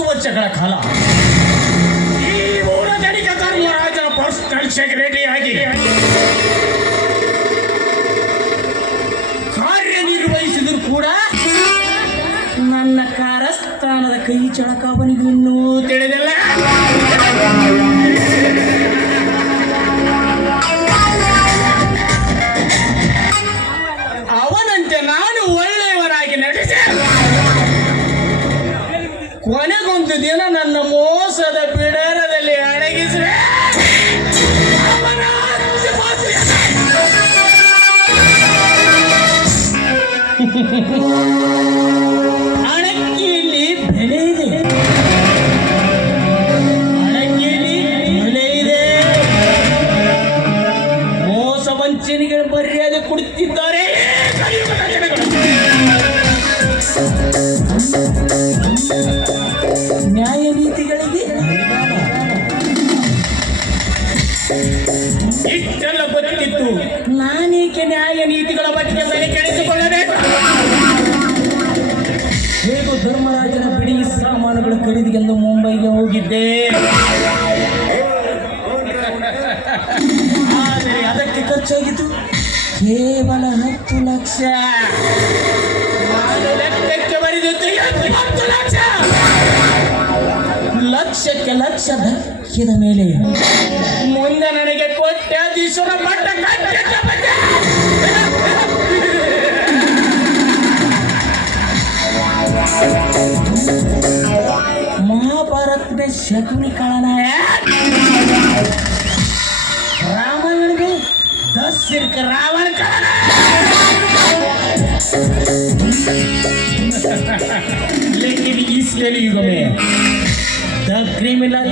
ವರ್ಷಗಳ ಕಾಲ ಈ ಸೆಕ್ರೆಟರಿ ಆಗಿ ಕಾರ್ಯನಿರ್ವಹಿಸಿದ್ರು ಕೂಡ ನನ್ನ ಕಾರಸ್ಥಾನದ ಕೈ ಚಳಕ ಅವನಿಗೆ ಇನ್ನೂ ತಿಳಿದಿಲ್ಲ. ಅವನಂತೆ ನಾನು ಒಳ್ಳೆಯವರಾಗಿ ನಡೆಸಿ ಕೊನೆಗೊಂದು ದಿನ ನನ್ನ ಮೋಸದ ಬಿಡಾರದಲ್ಲಿ ಅಡಗಿಸುವೆ ಅಣಕ್ಕಿಯಲ್ಲಿ ಬೆಲೆ ಇದೆ. ಅಣಕ್ಕಿಯಲ್ಲಿ ಬೆಲೆ ಇದೆ. ಮೋಸ ವಂಚನೆಗೆ ಮರ್ಯಾದೆ ಕೊಡುತ್ತಿದ್ದಾರೆ. ನಾನೇಕೆ ನ್ಯಾಯ ನೀತಿಗಳ ಬಗ್ಗೆ ಬೆಲೆ ಕೆಡಿಸಿಕೊಳ್ಳಬೇಕು ಹೇಗೂ ಧರ್ಮರಾಜನ ಬಿಡಿ ಸಾಮಾನುಗಳ ಖರೀದಿಗೆಂದು ಮುಂಬೈಗೆ ಹೋಗಿದ್ದೆ. ಅದಕ್ಕೆ ಖರ್ಚಾಗಿತ್ತು ಕೇವಲ ಹತ್ತು ಲಕ್ಷ. ಹತ್ತು ಲಕ್ಷ. ಲಕ್ಷಕ್ಕೆ ಲಕ್ಷ ಧಕ್ಕಿದ ಮೇಲೆ ಮುಂದೆ ನನಗೆ ಕೋಟ್ಯಾಧೀಶ್ವರ ಮಟ್ಟ ಕಟ್ಟಿದ್ದ ಬಗ್ಗೆ. महाभारत में शकुनी खलनायक रामायण में दस सिर का रावण खलनायक लेकिन इस युग में The criminal